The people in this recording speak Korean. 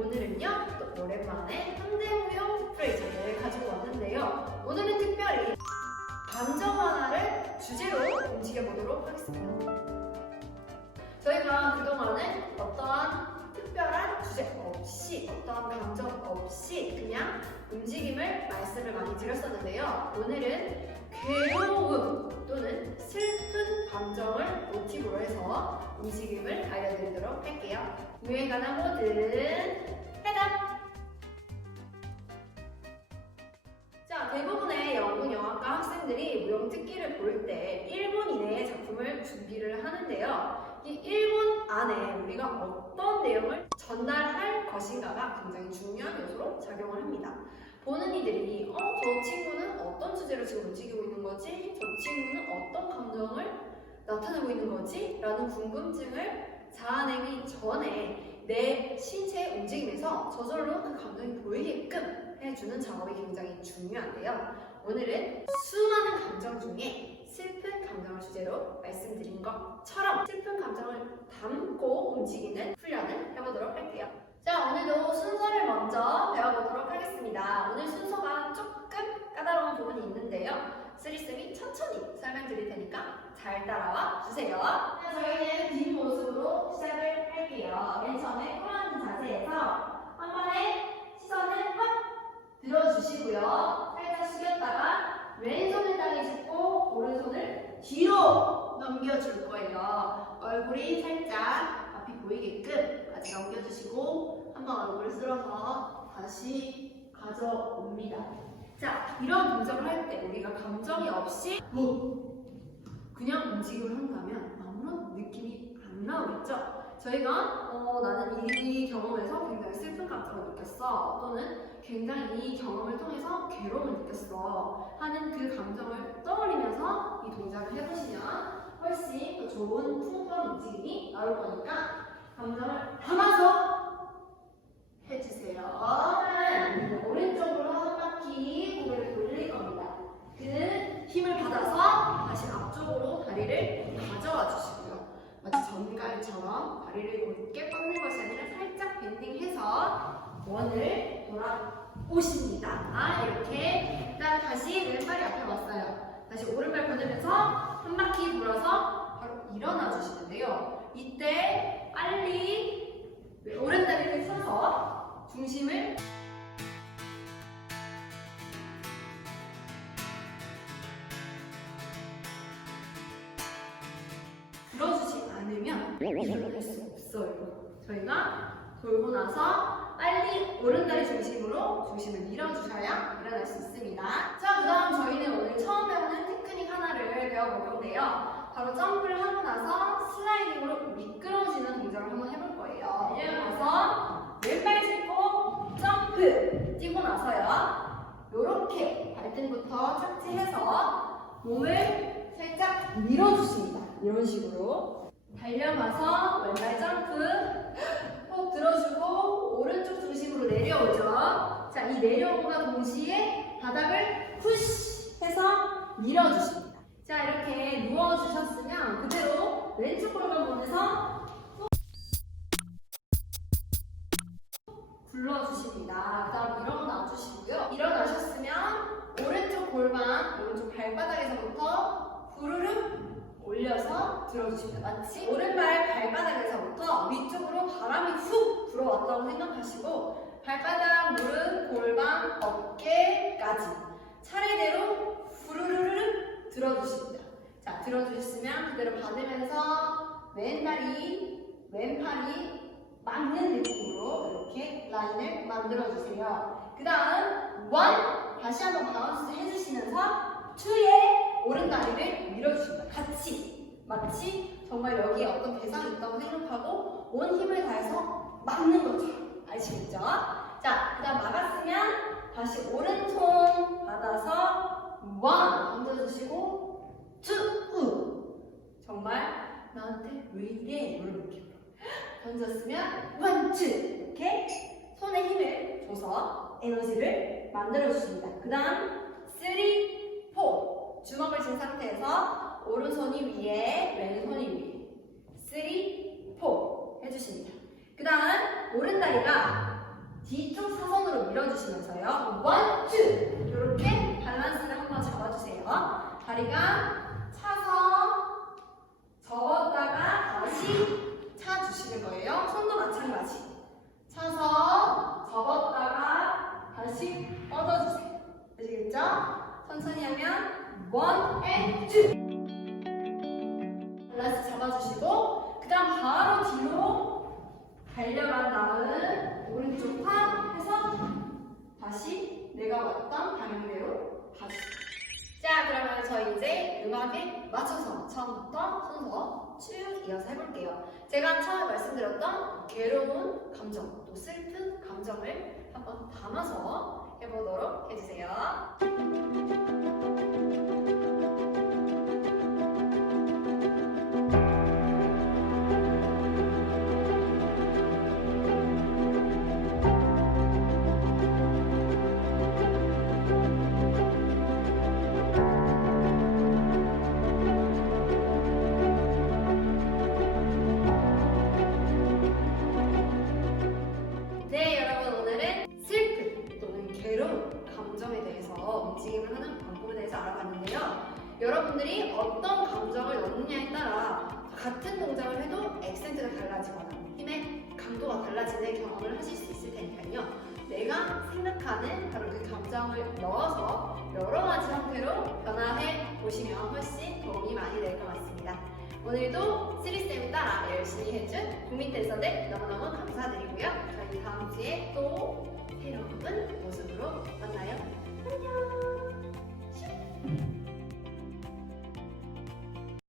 오늘은요 또 오랜만에 현대무용 프레이즈를 가지고 왔는데요. 오늘은 특별히 감정 하나를 주제로 움직여 보도록 하겠습니다. 저희가 그동안은 어떠한 특별한 주제 없이 어떠한 감정 없이 그냥 움직임을 말씀을 많이 드렸었는데요. 오늘은 괴로움 또는 슬픈 감정을 모티브로 해서 움직임을 알려드리도록 할게요. 관한 모든 학생들이 무용 특기를 볼 때 1분 이내의 작품을 준비를 하는데요. 이 1분 안에 우리가 어떤 내용을 전달할 것인가가 굉장히 중요한 요소로 작용을 합니다. 보는 이들이 어, 저 친구는 어떤 주제로 지금 움직이고 있는 거지? 저 친구는 어떤 감정을 나타내고 있는 거지? 라는 궁금증을 자아내기 전에 내 신체 움직임에서 저절로 그 감정이 보이게끔 해 주는 작업이 굉장히 중요한데요. 오늘은 수많은 감정 중에 슬픈 감정을 주제로 말씀드린 것처럼 슬픈 감정을 담고 움직이는 훈련을 해보도록 할게요. 자, 오늘도 순서를 먼저 배워보도록 하겠습니다. 오늘 순서가 조금 까다로운 부분이 있는데요. 쓰리쌤이 천천히 설명드릴 테니까 잘 따라와 주세요. 자, 저희는 뒷모습으로 시작을 할게요. 맨 처음에 꿇어앉은 자세에서 한 번에 시선을 확 들어주시고요. 살짝 숙였다가 왼손을 땅에 짚고 오른손을 뒤로 넘겨줄 거예요. 얼굴이 살짝 앞이 보이게끔 같이 넘겨주시고 한번 얼굴을 쓸어서 다시 가져옵니다. 자, 이런 동작을 할 때 우리가 감정이 없이 뭐 그냥 움직임을 한다면 아무런 느낌이 안 나오겠죠? 저희가 어, 나는 이 경험에서 굉장히 슬픈 감정을 느꼈어 또는 굉장히 이 경험을 통해서 괴로움을 느꼈어 하는 그 감정을 떠올리면서 이 동작을 해보시면 훨씬 더 좋은 풍부한 움직임이 나올 거니까 감정을 담아서 해주세요. 네, 오른쪽으로 한 바퀴 고개를 돌릴 겁니다. 그 힘을 받아서 다시 앞쪽으로 다리를 가져와 주시고요. 마치 전갈처럼 다리를 곧게 뻗는 것이 아니라 살짝 밴딩해서 원을 돌아오십니다. 아, 이렇게. 그 다음에 다시 왼발이 앞에 왔어요. 다시 오른발 보내면서 한 바퀴 돌아서 바로 일어나 주시는데요. 이때 빨리 오른다리를 펴서 중심을 들어주지 않으면 일어날 수 없어요. 저희가 돌고 나서 빨리 오른다리 중심으로 중심을 밀어주셔야 일어날 수 있습니다. 자, 그 다음 저희는 오늘 처음 배우는 테크닉 하나를 배워볼 건데요. 바로 점프를 하고 나서 슬라이딩으로 미끄러지는 동작을 한번 해볼 거예요. 일어나서 왼발 짚고 점프 뛰고 나서요. 요렇게 발등부터 착지해서 몸을 살짝 밀어주십니다. 이런 식으로 달려가서 왼발 점프 꼭 들어주고 오른쪽 중심으로 내려오죠. 자, 이 내려옴과 동시에 바닥을 푸시 해서 밀어주십니다. 자, 이렇게 누워주셨으면 그대로 왼쪽 골반 보내서 굴러주십니다. 그 다음 일어나 놔주시고요. 일어나셨으면 오른쪽 골반, 오른쪽 발바닥에서부터 후루룩 올려서 들어주십니다. 마치 오른발 발바닥에서부터 위쪽으로 바람이 훅 불어왔다고 생각하시고 발바닥, 무릎, 골반, 어깨까지 차례대로 후루루룩 들어주십니다. 자, 들어주셨으면 그대로 받으면서 왼다리, 왼팔이 맞는 느낌으로 이렇게 라인을 만들어주세요. 그 다음 원 다시 한번 바운스 해주시면서 투에 오른다리를 밀어주십니다. 같이 마치 정말 여기에 어떤 대상이 있다고 생각하고 온 힘을 다해서 막는 것처럼 아시겠죠? 자, 그 다음 막았으면 다시 오른손 받아서 원 던져주시고 투 우. 정말 나한테 왜 이래 느낌으로 던졌으면 원투 이렇게 손에 힘을 줘서 에너지를 만들어 주십니다. 그 다음 쓰리 포 주먹을 쥔 상태에서 오른손이 위에 왼손이 위에 쓰리 포 해주십니다. 그 다음 오른다리가 뒤쪽 사선으로 밀어주시면서요. 원, 투! 이렇게 밸런스를 한번 잡아주세요. 다리가 차서 접었다가 다시 차주시는 거예요. 손도 마찬가지. 차서 접었다가 다시 뻗어주세요. 아시겠죠? 천천히 하면 원, 앤, 투! 밸런스 잡아주시고 그 다음 바로 뒤로 달려간 다음 오른쪽 팍 해서 다시 내가 왔던 방향대로 다시 자 그러면 저희 이제 음악에 맞춰서 처음부터 순서 쭉 이어서 해볼게요 제가 처음 말씀드렸던 괴로운 감정 또 슬픈 감정을 한번 담아서 해보도록 해주세요 어떤 감정을 넣느냐에 따라 같은 동작을 해도 액센트가 달라지거나 힘의 강도가 달라지는 경험을 하실 수 있을 테니까요. 내가 생각하는 바로 그 감정을 넣어서 여러 가지 형태로 변화해 보시면 훨씬 도움이 많이 될 것 같습니다. 오늘도 시리쌤 따라 열심히 해준 국민대선대 너무너무 감사드리고요. 저희 다음 주에 또 새로운 모습으로 만나요. 안녕!